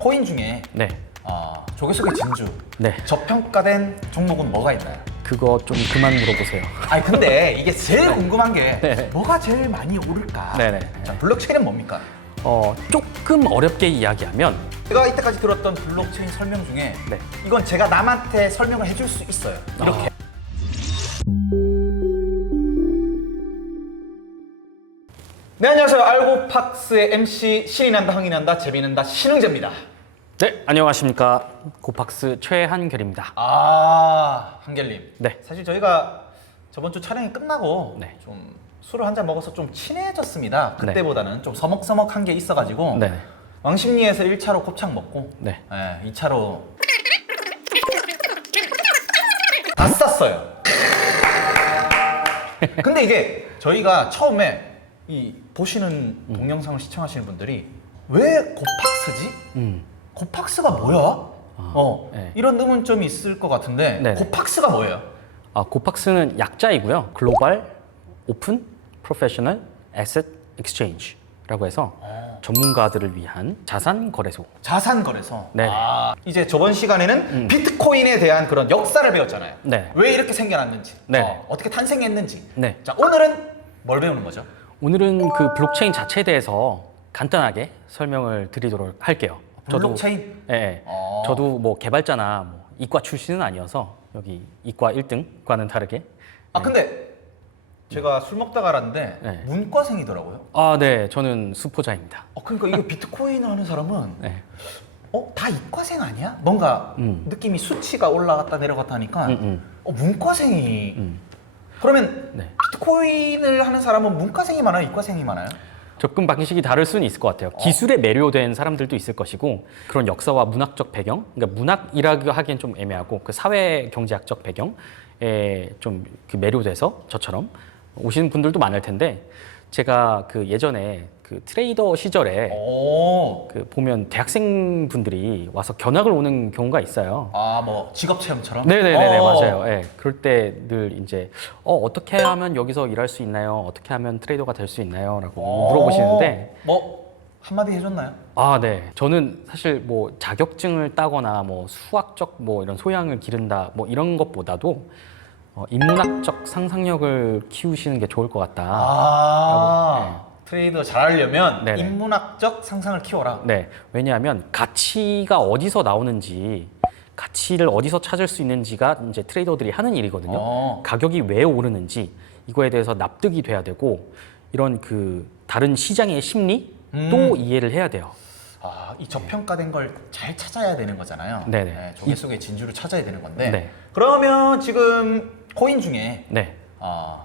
코인 중에 네. 조개 속의 진주, 네. 저평가된 종목은 뭐가 있나요? 그거 좀 그만 물어보세요. 아니 근데 이게 제일 궁금한 게 네. 뭐가 제일 많이 오를까? 네네. 자, 블록체인은 뭡니까? 조금 어렵게 이야기하면 제가 이때까지 들었던 블록체인 설명 중에 네. 이건 제가 남한테 설명을 해줄 수 있어요. 이렇게. 네, 안녕하세요. 알고팍스의 MC 신이 난다, 흥이 난다, 재미난다, 신흥재입니다. 네, 안녕하십니까. 고팍스 최한결입니다. 한결님. 네. 사실 저희가 저번 주 촬영이 끝나고 네. 좀 술을 한 잔 먹어서 좀 친해졌습니다. 그때보다는 좀 서먹서먹한 게 있어가지고 네. 왕십리에서 1차로 곱창 먹고 네. 2차로 다 쌌어요. 근데 이게 저희가 처음에 이 보시는 동영상을 시청하시는 분들이 왜 고팍스지? 고팍스가 뭐야? 네. 이런 의문점이 있을 것 같은데 네네. 고팍스가 뭐예요? 고팍스는 약자이고요. 글로벌 오픈 프로페셔널 에셋 익스체인지라고 해서 전문가들을 위한 자산 거래소. 자산 거래소. 네. 이제 저번 시간에는 비트코인에 대한 그런 역사를 배웠잖아요. 네. 왜 이렇게 생겨났는지, 네. 어떻게 탄생했는지. 네. 자, 오늘은 뭘 배우는 거죠? 오늘은 그 블록체인 자체에 대해서 간단하게 설명을 드리도록 할게요. 블록체인? 네. 저도 뭐 개발자나 뭐 이과 출신은 아니어서 여기 이과 1등과는 다르게. 근데 제가 술 먹다가 알았는데 네. 문과생이더라고요. 네. 저는 수포자입니다. 그러니까 이거 비트코인 하는 사람은 네. 다 이과생 아니야? 뭔가 느낌이 수치가 올라갔다 내려갔다 하니까 문과생이 그러면 네. 비트코인을 하는 사람은 문과생이 많아요? 이과생이 많아요? 접근 방식이 다를 수는 있을 것 같아요. 기술에 매료된 사람들도 있을 것이고 그런 역사와 문학적 배경, 그러니까 문학이라고 하기엔 좀 애매하고 그 사회 경제학적 배경에 좀 그 매료돼서 저처럼 오시는 분들도 많을 텐데 제가 그 예전에 그 트레이더 시절에 그 보면 대학생 분들이 와서 견학을 오는 경우가 있어요. 뭐 직업 체험처럼? 네네네 맞아요. 네, 그럴 때 늘 이제 어떻게 하면 여기서 일할 수 있나요? 어떻게 하면 트레이더가 될 수 있나요?라고 물어보시는데 뭐 한마디 해줬나요? 네. 저는 사실 뭐 자격증을 따거나 뭐 수학적 뭐 이런 소양을 기른다 뭐 이런 것보다도 인문학적 상상력을 키우시는 게 좋을 것 같다. 트레이더 잘하려면 네네. 인문학적 상상을 키워라. 네. 왜냐하면 가치가 어디서 나오는지, 가치를 어디서 찾을 수 있는지가 이제 트레이더들이 하는 일이거든요. 가격이 왜 오르는지 이거에 대해서 납득이 돼야 되고 이런 그 다른 시장의 심리도 이해를 해야 돼요. 이 저평가된 걸 잘 찾아야 되는 거잖아요. 네네. 네, 조개 속의 진주를 찾아야 되는 건데. 네. 그러면 지금 코인 중에 네.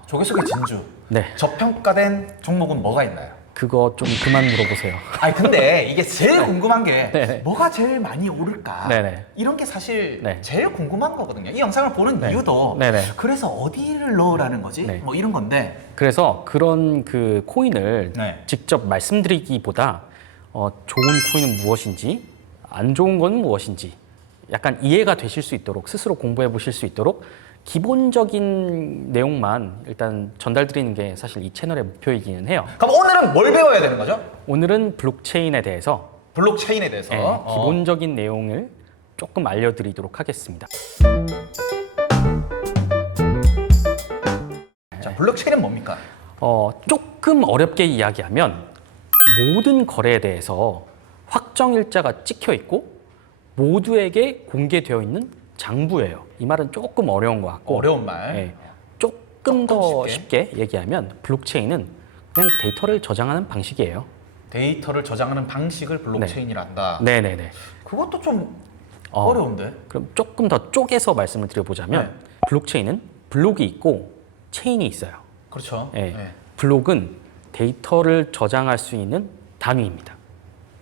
조개 속의 진주, 네. 저평가된 종목은 뭐가 있나요? 그거 좀 그만 물어보세요. 근데 이게 제일 궁금한 게 네네. 뭐가 제일 많이 오를까? 네네. 이런 게 사실 네. 제일 궁금한 거거든요. 이 영상을 보는 이유도 네네. 그래서 어디를 넣으라는 거지? 네. 뭐 이런 건데. 그래서 그런 그 코인을 네. 직접 말씀드리기보다 좋은 코인은 무엇인지 안 좋은 건 무엇인지 약간 이해가 되실 수 있도록 스스로 공부해 보실 수 있도록 기본적인 내용만 일단 전달드리는 게 사실 이 채널의 목표이기는 해요. 그럼 오늘은 뭘 배워야 되는 거죠? 오늘은 블록체인에 대해서 블록체인에 대해서 기본적인 내용을 조금 알려드리도록 하겠습니다. 자, 블록체인은 뭡니까? 조금 어렵게 이야기하면 모든 거래에 대해서 확정일자가 찍혀 있고 모두에게 공개되어 있는 장부예요. 이 말은 조금 어려운 것 같고 어려운 말. 조금 더 쉽게 얘기하면 블록체인은 그냥 데이터를 저장하는 방식이에요. 데이터를 저장하는 방식을 블록체인이라 한다. 네네네. 그것도 좀 어려운데. 그럼 조금 더 쪼개서 말씀을 드려보자면 블록체인은 블록이 있고 체인이 있어요. 그렇죠. 네. 블록은 데이터를 저장할 수 있는 단위입니다.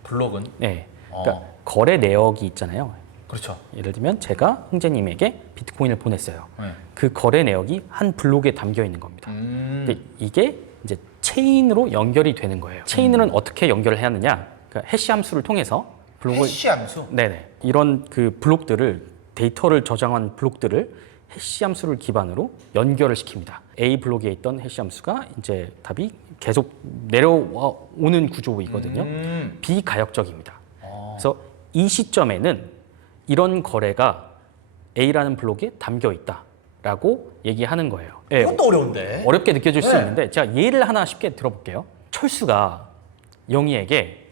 블록은? 네. 그러니까 거래 내역이 있잖아요. 그렇죠. 예를 들면 제가 흥재님에게 비트코인을 보냈어요. 네. 그 거래 내역이 한 블록에 담겨 있는 겁니다. 근데 이게 이제 체인으로 연결이 되는 거예요. 체인은 어떻게 연결을 해야 하느냐? 그러니까 해시 함수를 통해서 블록을 해시 함수? 네네. 이런 그 블록들을 데이터를 저장한 블록들을 해시 함수를 기반으로 연결을 시킵니다. A 블록에 있던 해시 함수가 이제 답이 계속 내려오는 구조이거든요. 비가역적입니다. 그래서 이 시점에는 이런 거래가 A라는 블록에 담겨 있다라고 얘기하는 거예요. 예, 이것도 어려운데. 어렵게 느껴질 수 네. 있는데 제가 예를 하나 쉽게 들어볼게요. 철수가 영희에게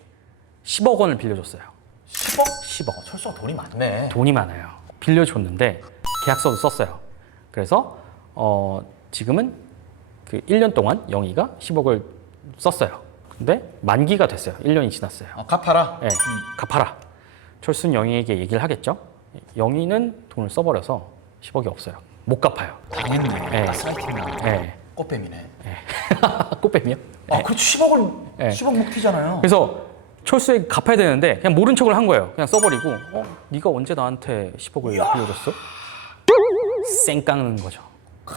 10억 원을 빌려줬어요. 10억? 10억. 철수가 돈이 많네. 돈이 많아요. 빌려줬는데 계약서도 썼어요. 그래서 지금은 그 1년 동안 영희가 10억을 썼어요. 근데 만기가 됐어요. 1년이 지났어요. 갚아라. 예, 갚아라. 철수는 영희에게 얘기를 하겠죠. 영희는 돈을 써버려서 10억이 없어요. 못 갚아요. 당했네. 예. 가스라이팅이나 예. 꽃뱀이네. 꽃뱀이요? 아, 그렇죠. 10억을 예. 10억 먹튀잖아요. 그래서 철수에게 갚아야 되는데 그냥 모른 척을 한 거예요. 그냥 써버리고 네가 언제 나한테 10억을 빌려줬어? 쌩 깎는 거죠. 예.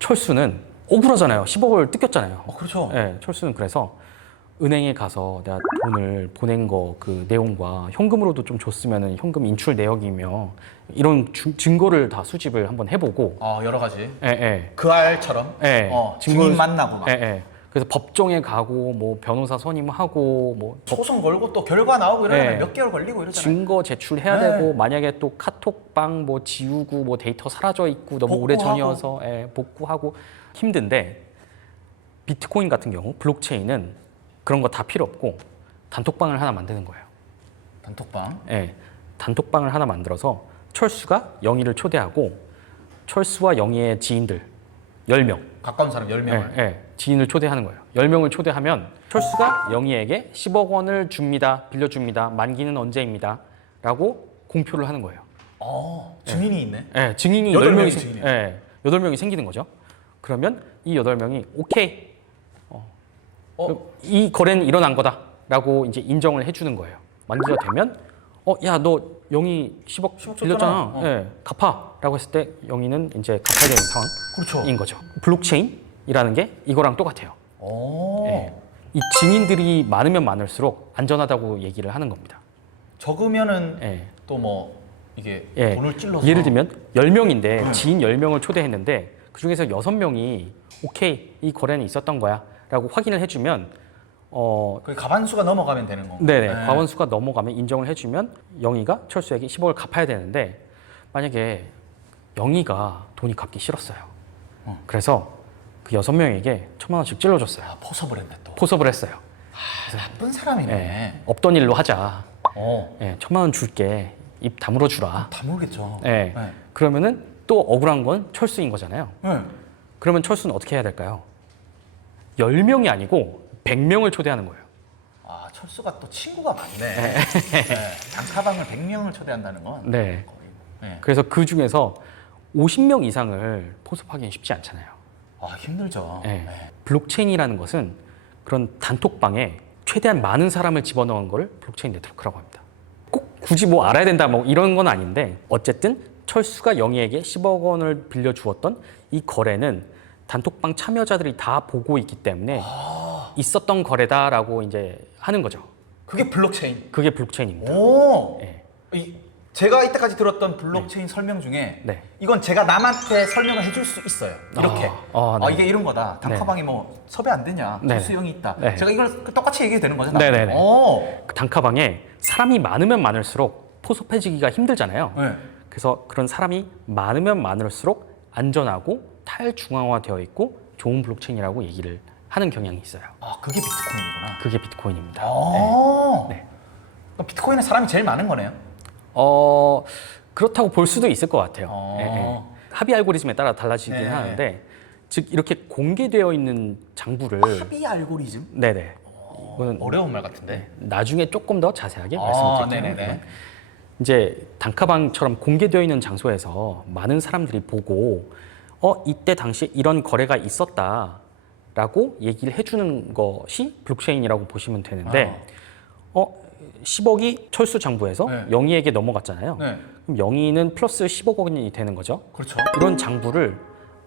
철수는 억울하잖아요. 10억을 뜯겼잖아요. 그렇죠. 예, 철수는 그래서 은행에 가서 내가 돈을 보낸 거 그 내용과 현금으로도 좀 줬으면 현금 인출 내역이며 이런 증거를 다 수집을 한번 해보고 여러 가지. 예, 예. 그 알처럼 예, 증인 만나고 막 예, 예. 그래서 법정에 가고 뭐 변호사 선임하고 뭐 소송 걸고 또 결과 나오고 이러면 예. 몇 개월 걸리고 이러잖아요. 증거 제출해야 네. 되고 만약에 또 카톡방 뭐 지우고 뭐 데이터 사라져 있고 너무 오래 복구하고. 전이어서 복구하고 힘든데 비트코인 같은 경우 블록체인은 그런 거 다 필요 없고 단톡방을 하나 만드는 거예요. 단톡방. 예, 단톡방을 하나 만들어서 철수가 영희를 초대하고 철수와 영희의 지인들 10명 가까운 사람 10명을. 지인을 초대하는 거예요. 10명을 초대하면 철수가 영희에게 10억 원을 줍니다. 빌려줍니다. 만기는 언제입니다. 라고 공표를 하는 거예요. 증인이 있네. 예, 증인이 여덟 10명이 명이 증인이에요. 8명이 생기는 거죠. 그러면 이 8명이 오케이. 이 거래는 일어난 거다라고 이제 인정을 해주는 거예요. 만기가 되면 야, 너 영희 10억 10억 빌렸잖아. 줬잖아. 예, 갚아라고 했을 때 영희는 이제 갚아야 되는 그렇죠. 상황인 거죠. 블록체인이라는 게 이거랑 똑같아요. 예. 이 증인들이 많으면 많을수록 안전하다고 얘기를 하는 겁니다. 적으면은 예. 또 뭐 이게 예. 돈을 찔러서 예를 들면 10명인데 지인 10명을 초대했는데 그중에서 6명이 오케이, 이 거래는 있었던 거야 라고 확인을 해주면 그 가반수가 넘어가면 되는 거. 네네. 과원수가 넘어가면 인정을 해주면 영희가 철수에게 10억을 갚아야 되는데 만약에 영희가 돈이 갚기 싫었어요. 그래서 그 6명에게 1,000만 원씩 찔러줬어요. 포섭을 했네 또. 포섭을 했어요. 나쁜 사람이네. 예. 없던 일로 하자. 예. 1,000만 원 줄게. 입 다물어 주라. 다 모르겠죠. 예. 네. 그러면은 또 억울한 건 철수인 거잖아요. 네. 그러면 철수는 어떻게 해야 될까요? 10명이 아니고 100명을 초대하는 거예요. 철수가 또 친구가 많네. 단카방을 100명을 초대한다는 건. 네. 거의. 네. 그래서 그 중에서 50명 이상을 포섭하기는 쉽지 않잖아요. 힘들죠. 네. 블록체인이라는 것은 그런 단톡방에 최대한 많은 사람을 집어넣은 걸 블록체인 네트워크라고 합니다. 꼭 굳이 뭐 알아야 된다 뭐 이런 건 아닌데 어쨌든 철수가 영희에게 10억 원을 빌려주었던 이 거래는 단톡방 참여자들이 다 보고 있기 때문에 있었던 거래다라고 이제 하는 거죠. 그게 블록체인. 그게 블록체인입니다. 오. 네. 제가 이때까지 들었던 블록체인 설명 중에 네. 이건 제가 남한테 설명을 해줄 수 있어요. 이렇게. 네. 이게 이런 거다. 단카방이 뭐 섭외 안 되냐? 네. 수용이 있다. 네. 제가 이걸 똑같이 얘기해도 되는 거죠? 네네네. 오. 그 단카방에 사람이 많으면 많을수록 포섭해지기가 힘들잖아요. 네. 그래서 그런 사람이 많으면 많을수록 안전하고 탈중앙화되어 있고 좋은 블록체인이라고 얘기를 하는 경향이 있어요. 그게 비트코인이구나. 그게 비트코인입니다. 네. 그럼 비트코인은 사람이 제일 많은 거네요? 그렇다고 볼 수도 있을 것 같아요. 어. 합의 알고리즘에 따라 달라지긴 네. 하는데 즉 이렇게 공개되어 있는 장부를 합의 알고리즘? 네네. 이거는 어려운 말 같은데. 나중에 조금 더 자세하게 말씀드릴게요. 네네네. 이제 단카방처럼 공개되어 있는 장소에서 많은 사람들이 보고 이때 당시에 이런 거래가 있었다라고 얘기를 해주는 것이 블록체인이라고 보시면 되는데 10억이 철수 장부에서 네. 영희에게 넘어갔잖아요. 네. 그럼 영희는 플러스 10억 원이 되는 거죠. 그렇죠. 이런 장부를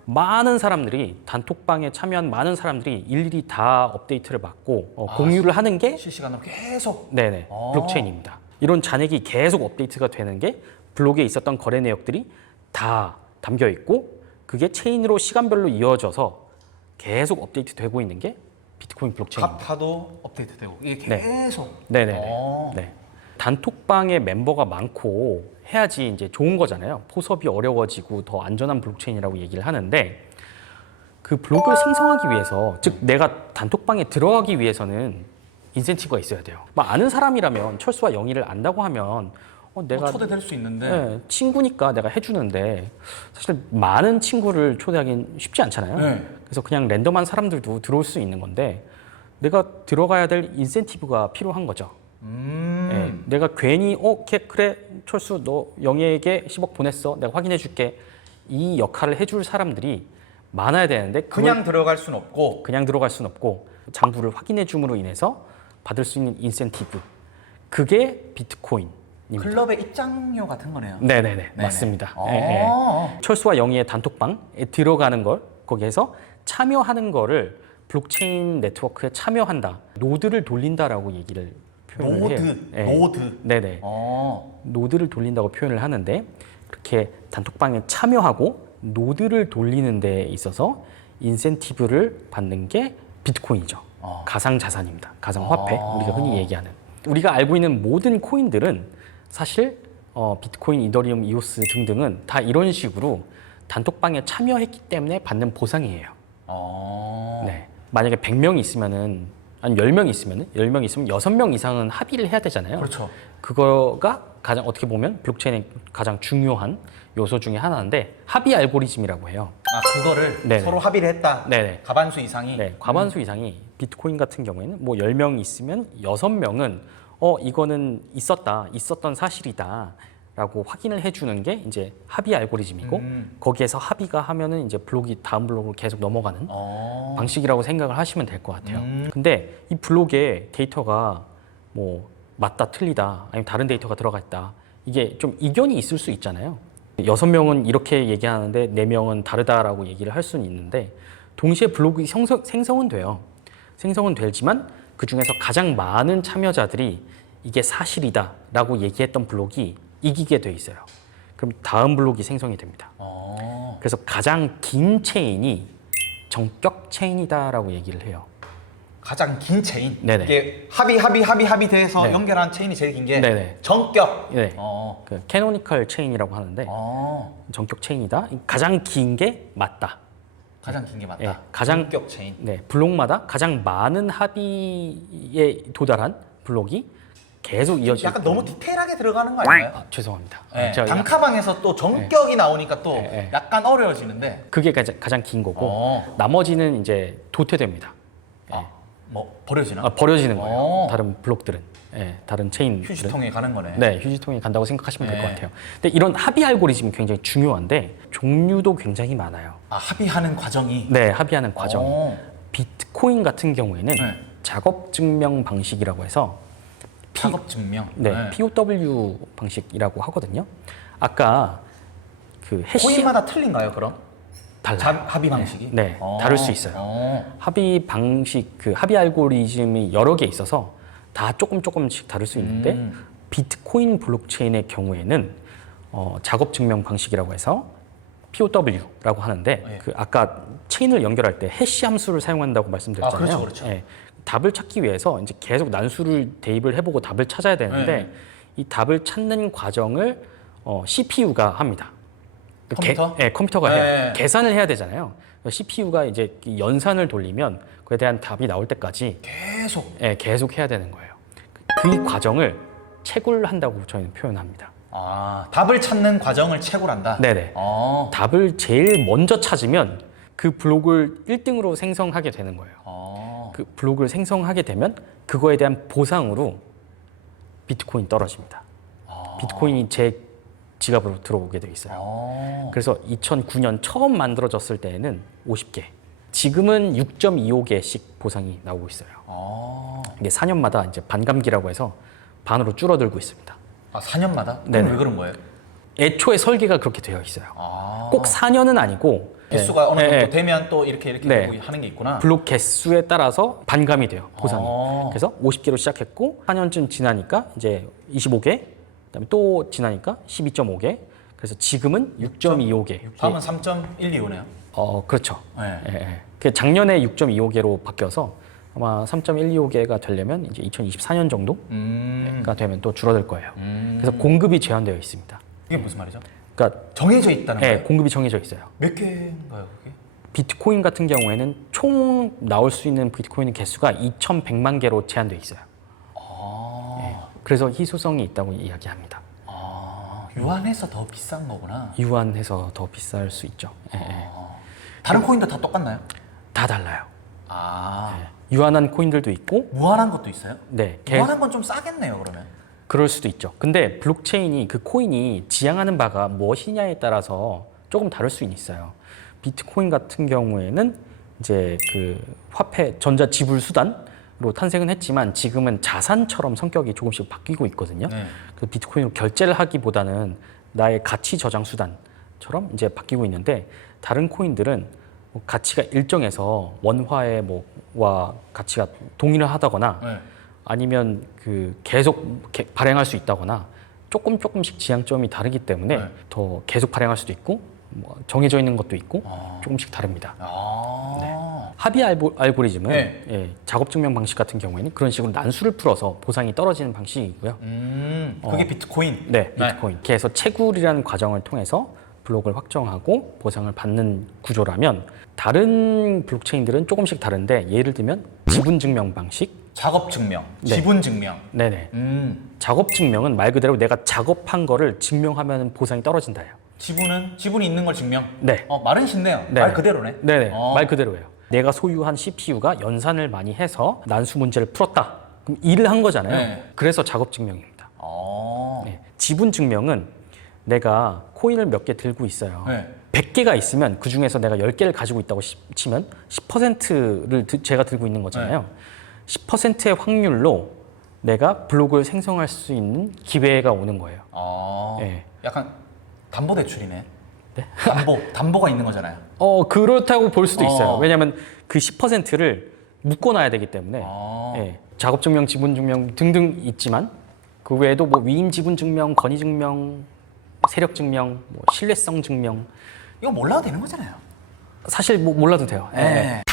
많은 사람들이 단톡방에 참여한 많은 사람들이 일일이 다 업데이트를 받고 공유를 하는 게 실시간으로 계속. 네네 블록체인입니다. 이런 잔액이 계속 업데이트가 되는 게 블록에 있었던 거래 내역들이 다 담겨 있고 그게 체인으로 시간별로 이어져서 계속 업데이트 되고 있는 게 비트코인 블록체인입니다. 갚아도 업데이트되고 이게 네. 계속. 네네. 어. 네. 단톡방에 멤버가 많고 해야지 이제 좋은 거잖아요. 포섭이 어려워지고 더 안전한 블록체인이라고 얘기를 하는데 그 블록을 생성하기 위해서, 즉 내가 단톡방에 들어가기 위해서는 인센티브가 있어야 돼요. 막 아는 사람이라면 철수와 영희를 안다고 하면 내가 초대될 수 있는데 네, 친구니까 내가 해주는데 사실 많은 친구를 초대하기는 쉽지 않잖아요. 네. 그래서 그냥 랜덤한 사람들도 들어올 수 있는 건데 내가 들어가야 될 인센티브가 필요한 거죠. 네, 내가 괜히 그래 철수 너 영희에게 10억 보냈어, 내가 확인해 줄게, 이 역할을 해줄 사람들이 많아야 되는데 그냥 들어갈 순 없고 그냥 들어갈 수는 없고 장부를 확인해 줌으로 인해서 받을 수 있는 인센티브, 그게 비트코인입니다. 클럽의 입장료 같은 거네요. 네네네, 맞습니다. 어. 예, 예. 철수와 영희의 단톡방에 들어가는 걸, 거기에서 참여하는 거를 블록체인 네트워크에 참여한다, 노드를 돌린다라고 얘기를 표현을 해요. 예. 노드. 네네. 노드를 돌린다고 표현을 하는데, 그렇게 단톡방에 참여하고 노드를 돌리는 데 있어서 인센티브를 받는 게 비트코인이죠. 가상 자산입니다. 가상 화폐, 우리가 흔히 얘기하는. 우리가 알고 있는 모든 코인들은 사실 비트코인, 이더리움, 이오스 등등은 다 이런 식으로 단톡방에 참여했기 때문에 받는 보상이에요. 네. 만약에 100명이 있으면은, 아니 10명이 있으면은, 10명 있으면 6명 이상은 합의를 해야 되잖아요. 그렇죠. 그거가 가장, 어떻게 보면 블록체인의 가장 중요한 요소 중에 하나인데, 합의 알고리즘이라고 해요. 그거를 네네. 서로 합의를 했다. 네네. 과반수 이상이. 네, 과반수 이상이, 비트코인 같은 경우에는 뭐 10명 있으면 6명은 이거는 있었던 사실이다 라고 확인을 해주는 게 이제 합의 알고리즘이고, 거기에서 합의가 하면은 이제 블록이 다음 블록으로 계속 넘어가는 방식이라고 생각을 하시면 될 것 같아요. 근데 이 블록에 데이터가 뭐 맞다 틀리다, 아니면 다른 데이터가 들어가 있다, 이게 좀 이견이 있을 수 있잖아요. 6명은 이렇게 얘기하는데 4명은 다르다라고 얘기를 할 수는 있는데, 동시에 블록이 생성은 돼요. 생성은 되지만 그 중에서 가장 많은 참여자들이 이게 사실이다라고 얘기했던 블록이 이기게 돼 있어요. 그럼 다음 블록이 생성이 됩니다. 그래서 가장 긴 체인이 정격 체인이다라고 얘기를 해요. 가장 긴 체인. 네네. 이게 합의 돼서 네. 연결한 체인이 제일 긴 게 네네. 정격. 네. 그 캐노니컬 체인이라고 하는데, 정격 체인이다. 가장 긴 게 맞다. 가장 긴 게 맞다. 예, 가장 정격 체인. 네, 블록마다 가장 많은 합의에 도달한 블록이 계속 이어지고. 약간 너무 디테일하게 들어가는 거 아닌가요? 죄송합니다. 네, 제가 단카방에서 또 정격이 나오니까 또 네. 약간 어려워지는데. 그게 가장 긴 거고, 나머지는 이제 도태됩니다. 뭐 버려지나? 버려지는 거예요. 다른 블록들은, 다른 체인 휴지통에 가는 거네. 네, 휴지통에 간다고 생각하시면 될 것 네. 같아요. 근데 이런 합의 알고리즘이 굉장히 중요한데 종류도 굉장히 많아요. 합의하는 과정이. 네, 합의하는 과정. 비트코인 같은 경우에는 네. 작업 증명 방식이라고 해서 작업 증명. 네, POW 방식이라고 하거든요. 아까 그 해시 코인마다 틀린가요, 그럼? 달라요. 합의 방식이? 네, 다를 수 있어요. 합의 방식, 그 합의 알고리즘이 여러 개 있어서 다 조금씩 다를 수 있는데, 비트코인 블록체인의 경우에는 작업 증명 방식이라고 해서 POW라고 하는데, 네. 그 아까 체인을 연결할 때 해시 함수를 사용한다고 말씀드렸잖아요. 그렇죠. 예, 답을 찾기 위해서 이제 계속 난수를 대입을 해보고 답을 찾아야 되는데, 이 답을 찾는 과정을 CPU가 합니다. 컴퓨터? 컴퓨터가 해요. 네. 계산을 해야 되잖아요. CPU가 이제 연산을 돌리면 그에 대한 답이 나올 때까지 계속 해야 되는 거예요. 그 과정을 채굴한다고 저희는 표현합니다. 답을 찾는 과정을 채굴한다? 네네. 답을 제일 먼저 찾으면 그 블록을 1등으로 생성하게 되는 거예요. 그 블록을 생성하게 되면 그거에 대한 보상으로 비트코인 떨어집니다. 비트코인이 제 지갑으로 들어오게 돼 있어요. 그래서 2009년 처음 만들어졌을 때에는 50개, 지금은 6.25개씩 보상이 나오고 있어요. 이게 4년마다 이제 반감기라고 해서 반으로 줄어들고 있습니다. 4년마다? 네네. 왜 그런 거예요? 애초에 설계가 그렇게 되어 있어요. 꼭 4년은 아니고 개수가 어느 정도 네. 되면 또 이렇게 네. 되고 하는 게 있구나. 블록 개수에 따라서 반감이 돼요, 보상이. 그래서 50개로 시작했고 4년쯤 지나니까 이제 25개, 그다음에 또 지나니까 12.5개. 그래서 지금은 6.25개. 다음은 3.125네요. 그렇죠. 네. 그 작년에 6.25개로 바뀌어서 아마 3.125개가 되려면 이제 2024년 정도가 되면 또 줄어들 거예요. 그래서 공급이 제한되어 있습니다. 이게 무슨 말이죠? 그러니까 정해져 있다는 네, 거예요? 공급이 정해져 있어요. 몇 개인가요, 그게? 비트코인 같은 경우에는 총 나올 수 있는 비트코인 개수가 2,100만 개로 제한되어 있어요. 네, 그래서 희소성이 있다고 이야기합니다. 유한해서 더 비싼 거구나. 유한해서 더 비쌀 수 있죠. 다른 코인도 다 똑같나요? 다 달라요. 아, 유한한 코인들도 있고, 무한한 것도 있어요? 네, 무한한 건 좀 싸겠네요, 그러면. 그럴 수도 있죠. 근데 블록체인이 그 코인이 지향하는 바가 무엇이냐에 따라서 조금 다를 수는 있어요. 비트코인 같은 경우에는 이제 그 화폐 전자 지불 수단으로 탄생은 했지만 지금은 자산처럼 성격이 조금씩 바뀌고 있거든요. 네. 그 비트코인으로 결제를 하기보다는 나의 가치 저장 수단처럼 이제 바뀌고 있는데 다른 코인들은 뭐 가치가 일정해서 원화의 뭐와 가치가 동일을 하다거나 네. 아니면 그 계속 발행할 수 있다거나 조금씩 지향점이 다르기 때문에 네. 더 계속 발행할 수도 있고 뭐 정해져 있는 것도 있고 조금씩 다릅니다. 합의 알고리즘은 네. 예, 작업 증명 방식 같은 경우에는 그런 식으로 난수를 풀어서 보상이 떨어지는 방식이고요. 그게 비트코인? 네, 비트코인. 그래서 채굴이라는 과정을 통해서 블록을 확정하고 보상을 받는 구조라면 다른 블록체인들은 조금씩 다른데 예를 들면 지분 증명 방식. 작업 증명, 네. 지분 증명. 네네. 작업 증명은 말 그대로 내가 작업한 거를 증명하면 보상이 떨어진다예요. 지분이 있는 걸 증명? 네. 말은 쉽네요. 네. 말 그대로네. 네네. 말 그대로예요. 내가 소유한 CPU가 연산을 많이 해서 난수 문제를 풀었다. 그럼 일을 한 거잖아요. 네. 그래서 작업 증명입니다. 어. 네. 지분 증명은 내가 코인을 몇 개 들고 있어요. 네. 100개가 있으면 그 중에서 내가 10개를 가지고 있다고 치면 10%를 제가 들고 있는 거잖아요. 10%의 확률로 내가 블록을 생성할 수 있는 기회가 오는 거예요. 네. 약간 담보대출이네. 담보가 있는 거잖아요. 그렇다고 볼 수도 있어요. 왜냐하면 그 10%를 묶어놔야 되기 때문에 예, 작업증명, 지분증명 등등 있지만 그 외에도 뭐 위임지분증명, 권위증명, 세력증명, 뭐 신뢰성 증명 이거 몰라도 되는 거잖아요. 사실 뭐 몰라도 돼요. 예. 네.